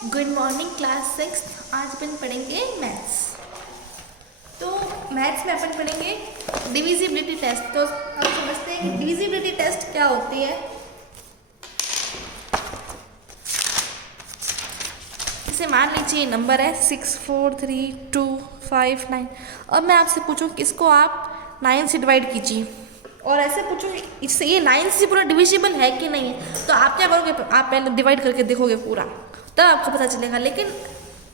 Good morning class 6। आज अपन पढ़ेंगे maths. तो मैथ्स में अपन पढ़ेंगे डिविजिबिलिटी टेस्ट। तो आप समझते हैं कि डिविजिबिलिटी टेस्ट क्या होती है। इसे मान लीजिए नंबर है 6 4 3 2 5 9। अब मैं आपसे पूछूं कि इसको आप 9 से डिवाइड कीजिए, और ऐसे पूछूं इससे ये 9 से पूरा डिविजिबल है कि नहीं है, तो आप क्या करोगे? आप पहले डिवाइड करके देखोगे पूरा, तब आपको पता चलेगा। लेकिन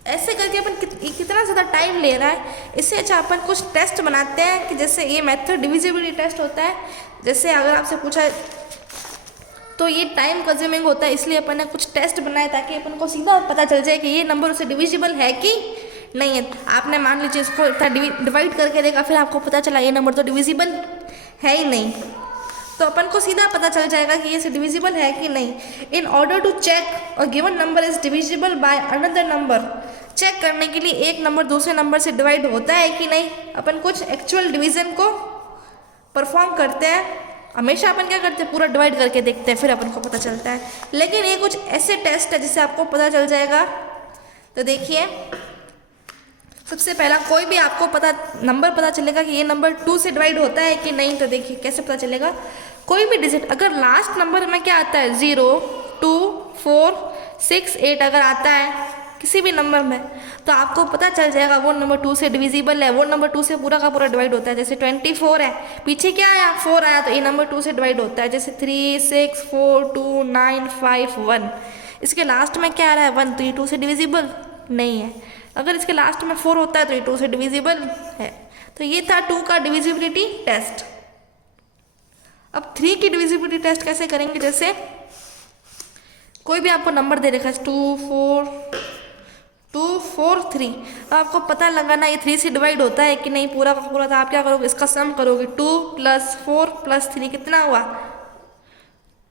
ऐसे करके अपन कितना ज़्यादा टाइम ले रहा है। इससे अच्छा अपन कुछ टेस्ट बनाते हैं कि जैसे ये मेथड डिविजिबिलिटी टेस्ट होता है। जैसे अगर आपसे पूछा तो ये टाइम कंज्यूमिंग होता है, इसलिए अपन ने कुछ टेस्ट बनाए ताकि अपन को सीधा पता चल जाए कि ये नंबर उससे डिविजिबल है कि नहीं है। आपने मान लीजिए इसको इतना डिवाइड करके देखा, फिर आपको पता चला ये नंबर तो डिविजिबल है ही नहीं, तो अपन को सीधा पता चल जाएगा कि ये डिविजिबल है कि नहीं। In order to check a given number is divisible by another number, check करने के लिए एक नंबर दूसरे नंबर से डिवाइड होता है कि नहीं, अपन कुछ एक्चुअल डिवीजन को परफॉर्म करते हैं। हमेशा अपन क्या करते हैं, पूरा डिवाइड करके देखते हैं, फिर अपन को पता चलता है। लेकिन ये कुछ ऐसे टेस्ट है जिससे आपको पता चल जाएगा। तो देखिए, सबसे पहला कोई भी आपको नंबर पता चलेगा कि ये नंबर 2 से डिवाइड होता है कि नहीं। तो देखिए कैसे पता चलेगा। कोई भी डिजिट अगर लास्ट नंबर में क्या आता है 0 2 4 6 8 अगर आता है किसी भी नंबर में, तो आपको पता चल जाएगा वो नंबर 2 से डिविजिबल है, वो नंबर 2 से पूरा का पूरा डिवाइड होता है। जैसे 24 है, पीछे क्या आया 4 आया, तो ये नंबर 2 से डिवाइड होता है। जैसे 3 6 4 2 9 5 1, इसके लास्ट में क्या आ रहा है 1, तो ये 2 से डिविजिबल नहीं है। अगर इसके लास्ट में 4 होता है तो ये 2 से डिविजिबल है। तो ये था 2 का डिविजिबिलिटी टेस्ट। अब 3 की डिविजिबिलिटी टेस्ट कैसे करेंगे। जैसे कोई भी आपको नंबर दे रखा है 2 4 3, अब आपको पता लगाना ये 3 से डिवाइड होता है कि नहीं पूरा का पूरा। तो आप क्या करोगे, इसका सम करोगे। 2 + 4 + 3 कितना हुआ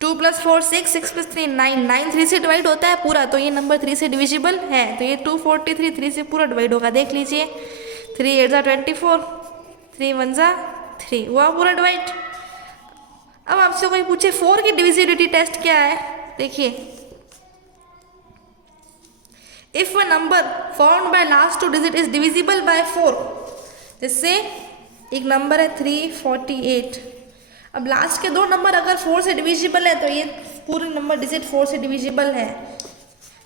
2 + 4 6 6 + 3 9 9 3 से डिवाइड होता है पूरा, तो ये नंबर 3 से डिविजिबल है। तो ये 243 3 से पूरा डिवाइड होगा। देख लीजिए 3 8 24 3 1 3 हुआ पूरा डिवाइड। अब आपसे कोई पूछे 4 की डिविजिबिलिटी टेस्ट क्या है। देखिए, if a number found by last 2 digit is divisible by 4। जैसे एक नंबर है 348, अब लास्ट के 2 नंबर अगर 4 से डिविजिबल है तो ये पूरे नंबर डिजिट 4 से डिविजिबल है।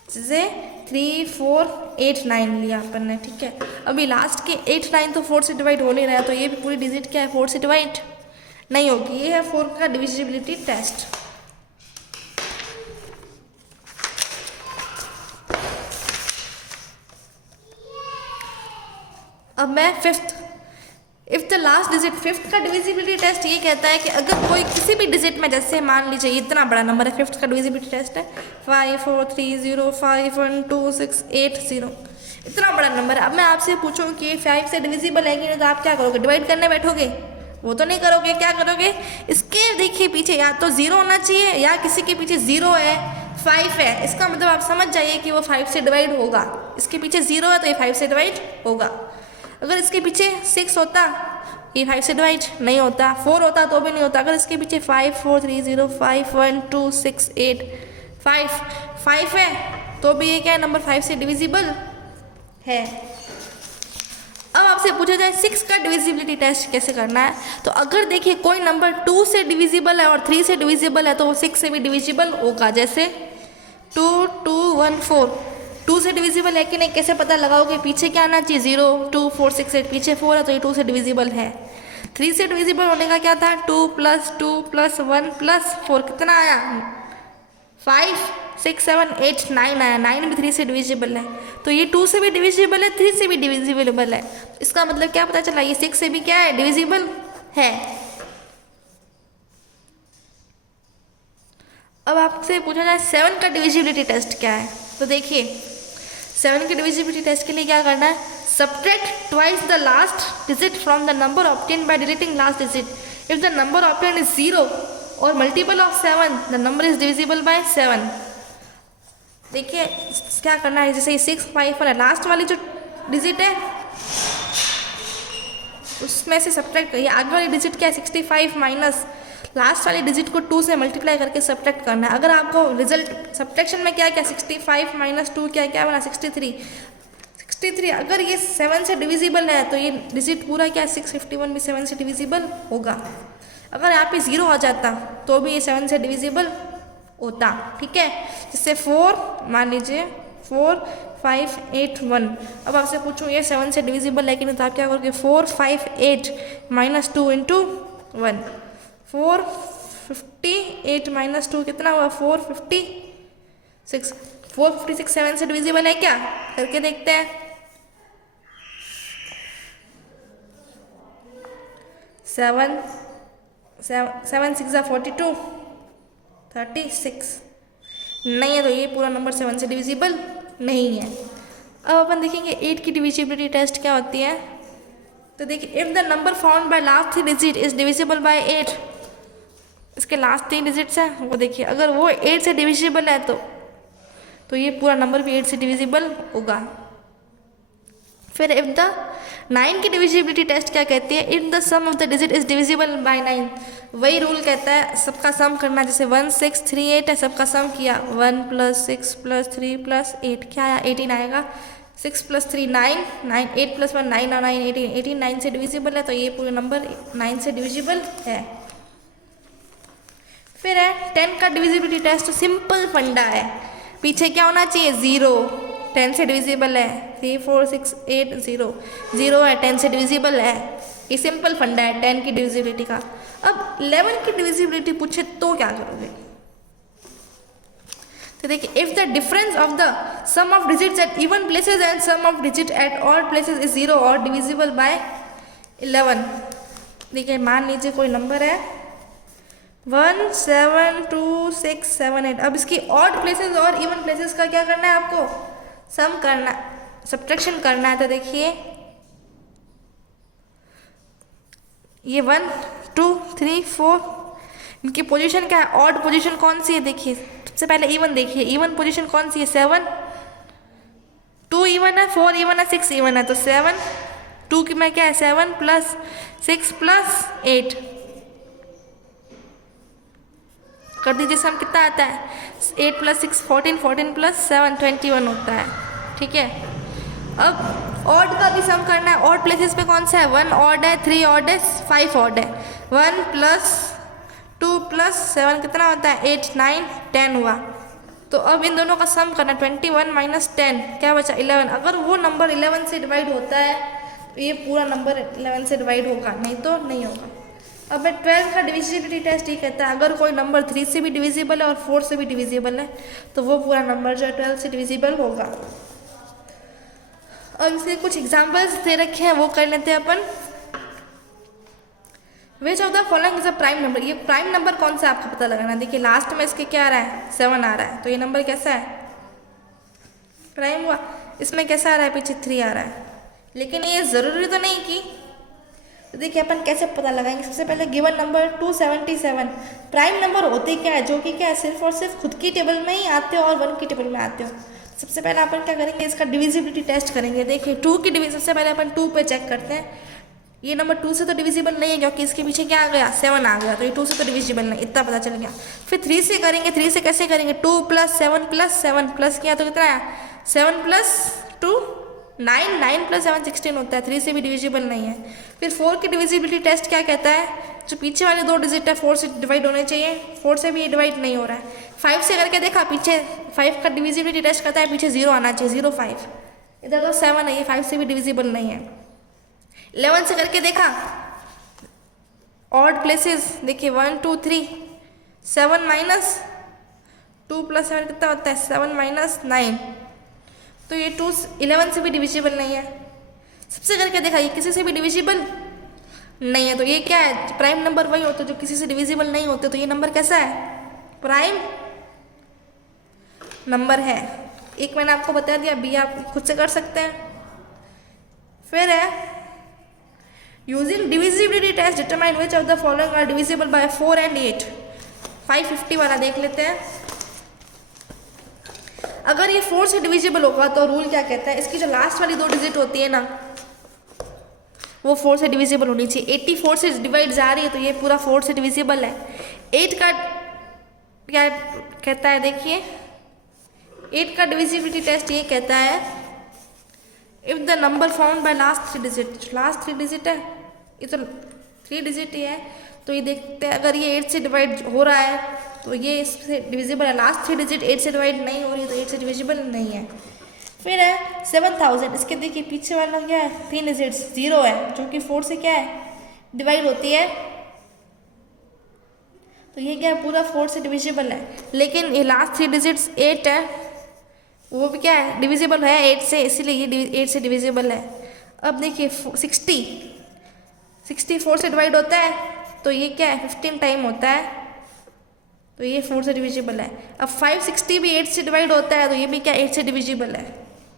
जैसे 3 4 8 9 लिया अपन ने, ठीक है। अभी लास्ट के 8 9 तो 4 से डिवाइड हो नहीं रहा है, तो ये भी पूरी डिजिट क्या है 4 से डिवाइड नहीं होगी। ये है 4 का डिविजिबिलिटी टेस्ट। अब मैं 5th, if the last digit 5th का डिविजिबिलिटी टेस्ट ये कहता है कि अगर कोई किसी भी डिजिट में, जैसे मान लीजिए इतना बड़ा नंबर है, 5th का डिविजिबिलिटी टेस्ट है 5 4 3 0 5 1 2 6 8 0, इतना बड़ा नंबर है। अब मैं आपसे पूछूं कि 5 से डिविजिबल है कि नहीं, तो आप क्या करोगे, डिवाइड करने बैठोगे? वो तो नहीं करोगे। क्या करोगे, इसके देखिए पीछे या तो 0 होना चाहिए या किसी के पीछे 0 है 5 है, इसका मतलब आप समझ जाइए कि वो 5 से डिवाइड होगा। इसके पीछे 0 है तो ये 5 से डिवाइड होगा। अगर इसके पीछे 6 होता ये 5 से डिवाइड नहीं होता, 4 होता तो भी नहीं होता। अगर इसके पीछे 5 4 3 0 5 1 2 6 8 5 है तो भी ये क्या है, नंबर 5 से डिविजिबल है। अब आपसे पूछा जाए 6 का डिविजिबिलिटी टेस्ट कैसे करना है। तो अगर देखिए कोई नंबर 2 से डिविजिबल है और 3 से डिविजिबल है, तो वो 6 से भी डिविजिबल होगा। जैसे 2 2 1 4, 2 से डिविजिबल है कि नहीं कैसे पता लगाओगे, पीछे क्या आना चाहिए 0 2 4 6 8, पीछे 4 है तो ये 2 से डिविजिबल है। 3 से डिविजिबल होने का क्या था 2 + 2 + 1 + 4 कितना आया 5 6 7 8 9 आया। 9 भी 3 से डिविजिबल है, तो ये 2 से भी डिविजिबल है 3 से भी डिविजिबल है। इसका मतलब क्या पता चला, ये 6 से भी क्या है डिविजिबल है। अब आपसे पूछा जाए 7 का डिविजिबिलिटी टेस्ट क्या है। तो देखिए 7 के डिविजिबिलिटी टेस्ट के लिए क्या करना है, subtract twice the last digit from the number obtain bye deleting last digit. If the number obtain is 0 और multiple of 7, the number is divisible bye 7। देखिए क्या करना है, जैसे 6 5 है, लास्ट वाली जो डिजिट है उसमें से सब्ट्रैक्ट करिए। आगे वाली डिजिट क्या है 65 माइनस लास्ट वाली डिजिट को 2 से मल्टीप्लाई करके सब्ट्रैक्ट करना है। अगर आपको रिजल्ट सब्ट्रैक्शन में क्या क्या 65 माइनस 2 क्या क्या बना 63 अगर ये 7 से डिविजिबल है तो ये डिजिट पूरा क्या 651 भी 7 से डिविजिबल होगा। अगर यहाँ पे 0 आ जाता तो भी ये 7 से डिविजिबल होता, ठीक है। जिससे 4 मान लीजिए 4 5 8 1। अब आपसे पूछूं ये 7 से डिविजिबल है कि नहीं, तो आप क्या करोगे 4 5 8 माइनस 2 इंटू 1 458 माइनस 2 कितना हुआ 456 456 7 से डिविजिबल है क्या, करके देखते हैं। 7 6 42 36 नहीं है, तो ये पूरा नंबर 7 से डिविजिबल नहीं है। अब अपन देखेंगे 8 की डिविजिबिलिटी टेस्ट क्या होती है। तो देखिए if the number found by last 3 digit is divisible bye 8, इसके लास्ट 3 डिजिट्स हैं वो देखिए, अगर वो 8 से डिविजिबल है तो ये पूरा नंबर भी 8 से डिविजिबल होगा। फिर इफ़ द 9 की डिविजिबिलिटी टेस्ट क्या कहती है, if the sum of the digit is divisible by 9, वही रूल कहता है सबका सम करना। जैसे 1 6 3 8 है, सबका सम किया 1 + 6 + 3 + 8 क्या आया 18 आएगा। 6 + 3 9 9 8 + 1 9 और 9 18 18 9 से डिविजिबल है, तो ये पूरा नंबर 9 से डिविजिबल है। फिर है 10 का डिविजिबिलिटी टेस्ट, सिंपल फंडा है, पीछे क्या होना चाहिए 0, 10 से डिविजिबल है 3 4 6 8 0 0 है, 10 से डिविजिबल है, ये सिंपल फंडा है 10 की डिविजिबिलिटी का। अब 11 की डिविजिबिलिटी पूछे तो क्या करोगे, तो देखिए if the difference of the sum of digits at even places and sum of digit at odd places is 0 और डिविजिबल बाय 11। देखिए मान लीजिए कोई नंबर है 1 7 2 6 7 8, अब इसकी ऑड प्लेसेस और इवन प्लेसेस का क्या करना है आपको, सम करना, सब्ट्रैक्शन करना है। तो देखिए ये 1 2 3 4 इनकी पोजीशन क्या है, ऑड पोजीशन कौन सी है, देखिए सबसे पहले इवन देखिए, इवन पोजीशन कौन सी है 7, 2 इवन है 4 इवन है 6 इवन है, तो 7 2 की में क्या है 7 + 6 + 8 कर दीजिए, सम कितना आता है 8 + 6 14 14 + 7 21 होता है, ठीक है। अब ऑड का भी सम करना है, ऑड प्लेसेस पे कौन सा है 1 ऑड है 3 ऑड है 5 ऑड है, 1 + 2 + 7 कितना होता है 8 9 10 हुआ। तो अब इन दोनों का सम करना 21 - 10 क्या बचा 11। अगर वो नंबर 11 से डिवाइड होता है तो ये पूरा नंबर 11 से डिवाइड होगा, नहीं तो नहीं होगा। अब 12 का डिविजिबिलिटी टेस्ट ये कहता है अगर कोई नंबर 3 से भी डिविजिबल है और 4 से भी डिविजिबल है तो वो पूरा नंबर जो है 12 से डिविजिबल होगा। अब इसके कुछ एग्जाम्पल्स दे रखे हैं वो कर लेते हैं अपन। Which of the following is a prime number, ये प्राइम नंबर कौन सा आपको पता लगाना है। देखिए लास्ट में इसके क्या आ रहा है 7 आ रहा है, तो ये नंबर कैसा है प्राइम हुआ। इसमें कैसा आ रहा है पीछे 3 आ रहा है, लेकिन ये ज़रूरी तो नहीं कि, तो देखिए अपन कैसे पता लगाएंगे। सबसे पहले गिवन नंबर 277 प्राइम नंबर होते क्या है, जो कि क्या है सिर्फ और सिर्फ खुद की टेबल में ही आते हो और 1 की टेबल में आते हो। सबसे पहले अपन क्या करेंगे इसका डिविजिबिलिटी टेस्ट करेंगे। देखिए 2 की डिविजन, सबसे पहले अपन 2 पे चेक करते हैं, ये नंबर 2 से तो डिविजिबल नहीं है क्योंकि इसके पीछे क्या आ गया 7 आ गया, तो ये 2 से तो डिविजिबल नहीं, इतना पता चल गया। फिर 3 से करेंगे, 3 से कैसे करेंगे 2 + 7 + 7 प्लस किया तो कितना आया 7 + 2 9 9 + 7 16 होता है, 3 से भी डिविजिबल नहीं है। फिर 4 की डिविजिबिलिटी टेस्ट क्या कहता है, जो पीछे वाले 2 डिजिट है 4 से डिवाइड होने चाहिए, 4 से भी ये डिवाइड नहीं हो रहा है। 5 से करके देखा, पीछे 5 का डिविजिबिलिटी टेस्ट करता है पीछे 0 आना चाहिए 0 5, इधर तो 7 है, ये 5 से भी डिविजिबल नहीं है। 11 से करके देखा, ऑड प्लेसेस देखिए 1 2 3 7 - 2 + 7 कितना होता है 7 - 9, तो ये 2 11 से भी डिविजिबल नहीं है। सबसे करके देखा ये किसी से भी डिविजिबल नहीं है, तो ये क्या है प्राइम नंबर वही होता है जो किसी से डिविजिबल नहीं होते, तो ये नंबर कैसा है प्राइम नंबर है। एक मैंने आपको बता दिया, बी आप खुद से कर सकते हैं। फिर है using divisibility test determine which of the following are divisible by 4 and 8। 550 वाला देख लेते हैं। अगर ये 4 से डिविजिबल होगा तो रूल क्या कहता है, इसकी जो लास्ट वाली 2 डिजिट होती है ना वो 4 से डिविजिबल होनी चाहिए। 84 से डिवाइड जा रही है तो ये पूरा 4 से डिविजिबल है। 8 का क्या कहता है, देखिए 8 का डिविजिबिलिटी टेस्ट ये कहता है, if the number found by last 3 digit, last 3 digit है, ये तो 3 डिजिट ही है, तो ये देखते हैं अगर ये 8 से डिवाइड हो रहा है तो ये इससे डिविजिबल है, लास्ट 3 डिजिट 8 से डिवाइड नहीं हो रही है तो 8 से डिविजिबल नहीं है। फिर है 7000, इसके देखिए पीछे वाला क्या है, 3 डिजिट्स 0 है, जो कि 4 से क्या है डिवाइड होती है, तो ये क्या है पूरा 4 से डिविजिबल है। लेकिन ये लास्ट 3 डिजिट्स 8 है, वो भी क्या है डिविजिबल है 8 से, इसीलिए ये 8 से डिविजिबल है। अब देखिए 60 4 से डिवाइड होता है, तो ये क्या है 15 टाइम होता है, तो ये 4 से डिविजिबल है। अब 560 भी 8 से डिवाइड होता है, तो ये भी क्या 8 से डिविजिबल है।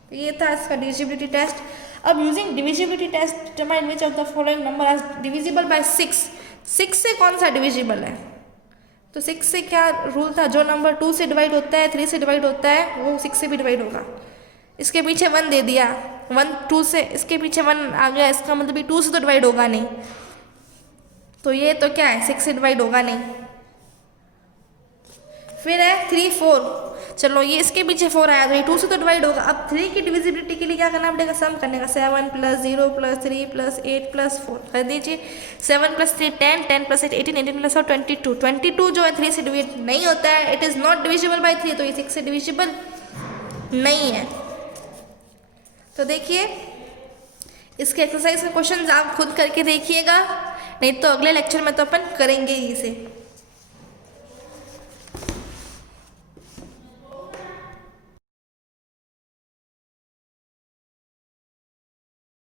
तो ये था इसका डिविजिबिलिटी टेस्ट। अब using divisibility test determine which of the following number are divisible by 6, 6 से कौन सा डिविजिबल है, तो 6 से क्या रूल था, जो नंबर 2 से डिवाइड होता है 3 से डिवाइड होता है वो 6 से भी डिवाइड होगा। इसके पीछे 1 दे दिया, 1 2 से, इसके पीछे 1 आ गया, इसका मतलब ये 2 से तो डिवाइड होगा नहीं, तो ये तो क्या है 6 से डिवाइड होगा नहीं। फिर है 3 4, चलो ये इसके पीछे 4 आया तो ये 2 से तो डिवाइड होगा। अब 3 की डिविजिबिलिटी के लिए क्या करना पड़ेगा, सम करने का, 7 + 0 + 3 + 8 + 4 कर दीजिए। 7 + 3 10, 10 + 8 18, 18 + 4 22, 22 जो है 3 से डिवाइड नहीं होता है, it is not divisible by 3, तो ये 6 से डिविजिबल नहीं है। तो देखिए इसके एक्सरसाइज के क्वेश्चन आप खुद करके देखिएगा, नहीं तो अगले लेक्चर में तो अपन करेंगे ही इसे।